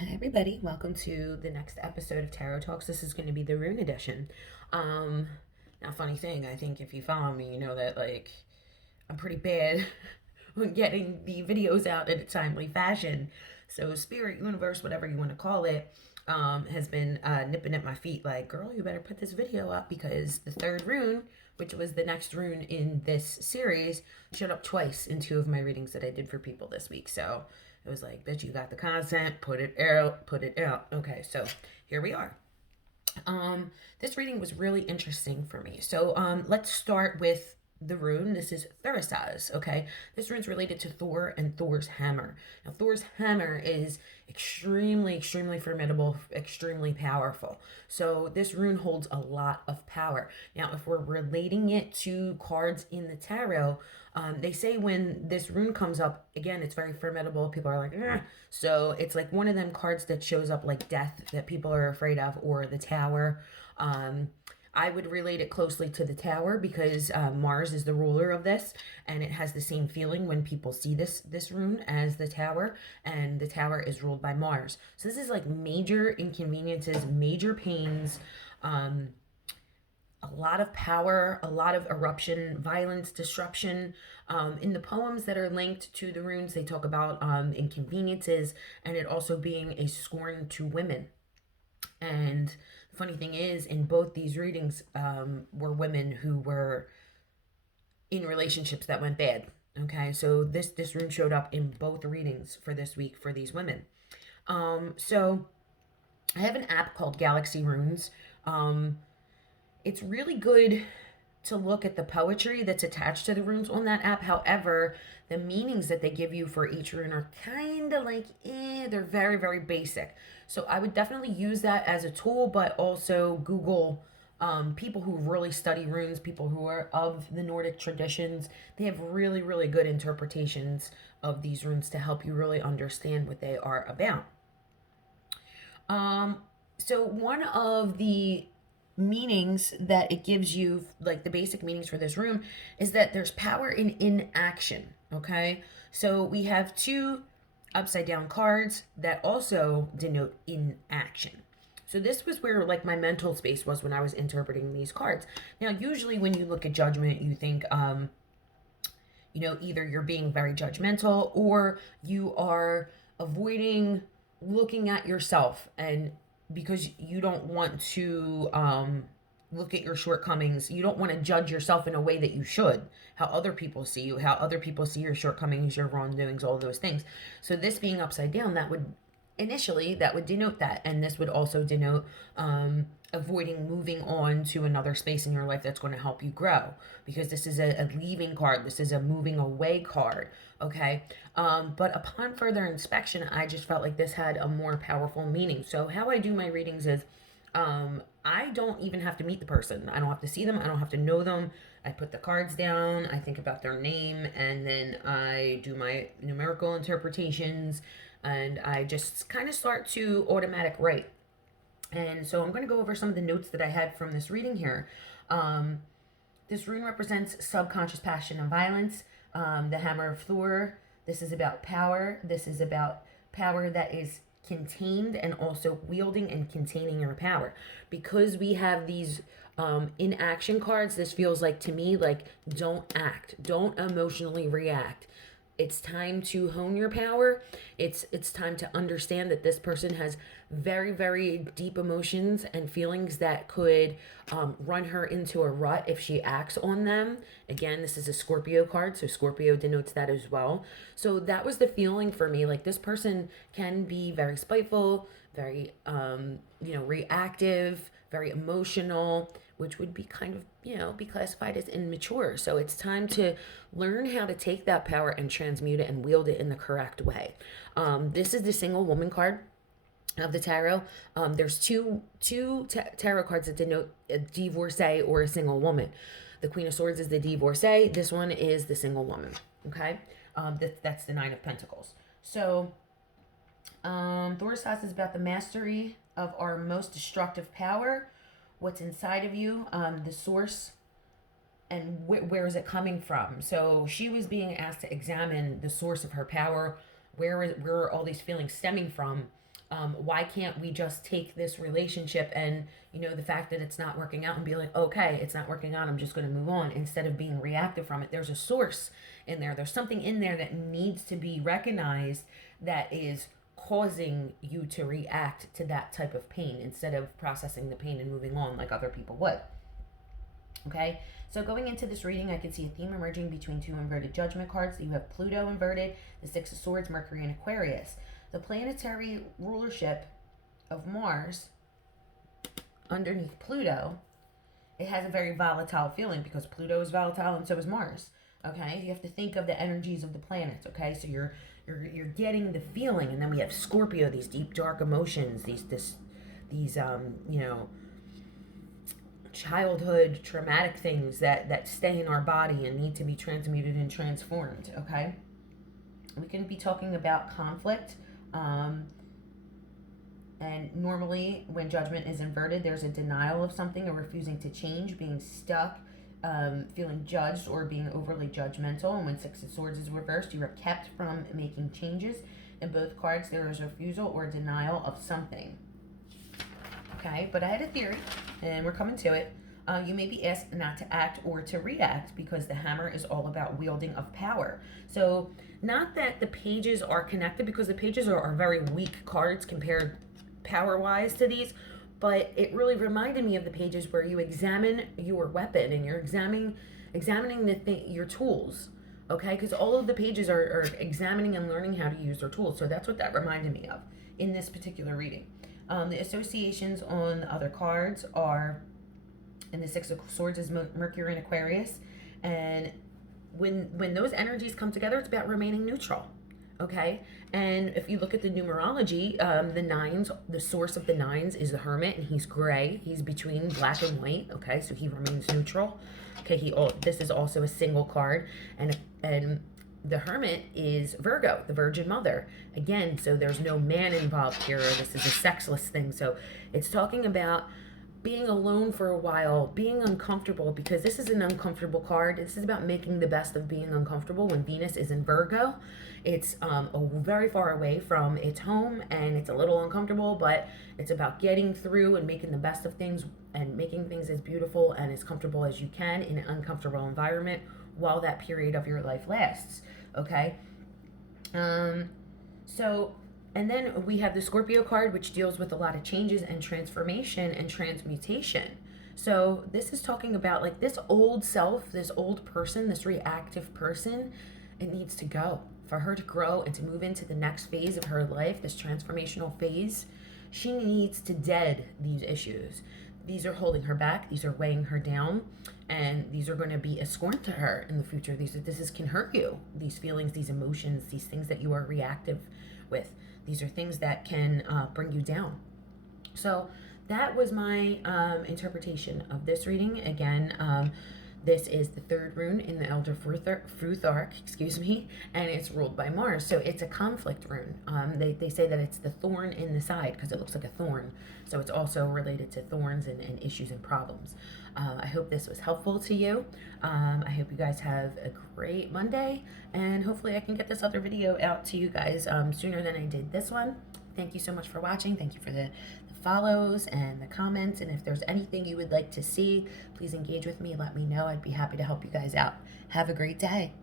Hi everybody, welcome to the next episode of Tarot Talks. This is going to be the Rune edition. Um, Now, funny thing, I think if you follow me, you know that I'm pretty bad on getting the videos out in a timely fashion. So, Spirit, Universe, whatever you want to call it, has been nipping at my feet. Like, girl, you better put this video up because the third rune, which was the next rune in this series, showed up twice in two of my readings that I did for people this week. So it was like, bitch, you got the content, put it out, put it out. Okay, so here we are. This reading was really interesting for me. So let's start with the rune. This is Thurisaz, okay? This rune's related to Thor and Thor's hammer. Now, Thor's hammer is extremely formidable, extremely powerful. So this rune holds a lot of power. Now, if we're relating it to cards in the tarot, they say when this rune comes up, again, it's very formidable. People are like, "Ugh." So it's like one of them cards that shows up like death that people are afraid of, or the tower. Um, I would relate it closely to the tower because Mars is the ruler of this, and it has the same feeling when people see this rune as the tower, and the tower is ruled by Mars. So this is like major inconveniences, major pains, a lot of power, a lot of eruption, violence, disruption. In the poems that are linked to the runes, they talk about inconveniences and it also being a scorn to women. And the funny thing is, in both these readings, were women who were in relationships that went bad. Okay, so this rune showed up in both readings for this week for these women. So I have an app called Galaxy Runes. It's really good to look at the poetry that's attached to the runes on that app. However, the meanings that they give you for each rune are kind of like, they're very basic. So I would definitely use that as a tool, but also Google people who really study runes, people who are of the Nordic traditions. They have really good interpretations of these runes to help you really understand what they are about. So one of the meanings that it gives you, like the basic meanings for this room, is that there's power in inaction. Okay, so we have two upside down cards that also denote inaction. So this was where like my mental space was when I was interpreting these cards. Now, usually when you look at judgment, you think either you're being very judgmental or you are avoiding looking at yourself, and because you don't want to look at your shortcomings, you don't want to judge yourself in a way that you should, how other people see you, how other people see your shortcomings, your wrongdoings, all those things. So this being upside down, that would denote that, and this would also denote avoiding moving on to another space in your life that's going to help you grow, because this is a leaving card, this is a moving away card. Okay, but upon further inspection, I just felt like this had a more powerful meaning. So how I do my readings is I don't even have to meet the person, I don't have to see them, I don't have to know them. I put the cards down, I think about their name, and then I do my numerical interpretations, and I just kind of start to automatic write. And so I'm going to go over some of the notes that I had from this reading here. This rune represents subconscious passion and violence. The Hammer of Thor, this is about power. This is about power that is contained and also wielding and containing your power. Because we have these inaction cards, this feels like to me like don't act, don't emotionally react. It's time to hone your power. It's time to understand that this person has very deep emotions and feelings that could run her into a rut if she acts on them. Again, this is a Scorpio card, so Scorpio denotes that as well. So that was the feeling for me. Like, this person can be very spiteful, very reactive, very emotional, which would be kind of, be classified as immature. So it's time to learn how to take that power and transmute it and wield it in the correct way. This is the single woman card of the tarot. There's two tarot cards that denote a divorcee or a single woman. The Queen of Swords is the divorcee. This one is the single woman. Okay, that's the Nine of Pentacles. So Thurisaz is about the mastery of our most destructive power, what's inside of you, the source, and where is it coming from. So she was being asked to examine the source of her power. Where are all these feelings stemming from? Why can't we just take this relationship and, the fact that it's not working out and be like, okay, it's not working out, I'm just going to move on, instead of being reactive from it? There's a source in there. There's something in there that needs to be recognized that is causing you to react to that type of pain instead of processing the pain and moving on like other people would. Okay, so going into this reading, I can see a theme emerging between two inverted judgment cards. You have Pluto inverted, the Six of Swords, Mercury, and Aquarius. The planetary rulership of Mars underneath Pluto, it has a very volatile feeling because Pluto is volatile and so is Mars. Okay, you have to think of the energies of the planets. Okay, so you're getting the feeling, and then we have Scorpio, these deep dark emotions, these childhood traumatic things that stay in our body and need to be transmuted and transformed. Okay, we can be talking about conflict. And normally when judgment is inverted, there's a denial of something, or refusing to change, being stuck, feeling judged, or being overly judgmental. And when Six of Swords is reversed, you are kept from making changes. In both cards, there is refusal or denial of something. Okay, but I had a theory, and we're coming to it. You may be asked not to act or to react because the hammer is all about wielding of power. So not that the pages are connected, because the pages are very weak cards compared power-wise to these, but it really reminded me of the pages where you examine your weapon and you're examining your tools. Okay, because all of the pages are examining and learning how to use their tools. So that's what that reminded me of in this particular reading. The associations on the other cards are, in the Six of Swords is Mercury and Aquarius, and when those energies come together, it's about remaining neutral. Okay, and if you look at the numerology, the nines, the source of the nines is the Hermit, and he's gray. He's between black and white. Okay, so he remains neutral. Okay, this is also a single card, and the Hermit is Virgo, the Virgin Mother. Again, so there's no man involved here. This is a sexless thing. So it's talking about being alone for a while, being uncomfortable, because this is an uncomfortable card. This is about making the best of being uncomfortable. When Venus is in Virgo, it's very far away from its home, and it's a little uncomfortable, but it's about getting through and making the best of things and making things as beautiful and as comfortable as you can in an uncomfortable environment while that period of your life lasts. Okay, and then we have the Scorpio card, which deals with a lot of changes and transformation and transmutation. So this is talking about like this old self, this old person, this reactive person. It needs to go. For her to grow and to move into the next phase of her life, this transformational phase, she needs to dead these issues. These are holding her back. These are weighing her down. And these are going to be a scorn to her in the future. This can hurt you. These feelings, these emotions, these things that you are reactive with. These are things that can bring you down. So that was my interpretation of this reading. Again, this is the third rune in the Elder Fruth Arc, and it's ruled by Mars. So it's a conflict rune. They say that it's the thorn in the side because it looks like a thorn. So it's also related to thorns and issues and problems. I hope this was helpful to you. I hope you guys have a great Monday, and hopefully I can get this other video out to you guys sooner than I did this one. Thank you so much for watching. Thank you for the follows and the comments, and if there's anything you would like to see, please engage with me. Let me know. I'd be happy to help you guys out. Have a great day.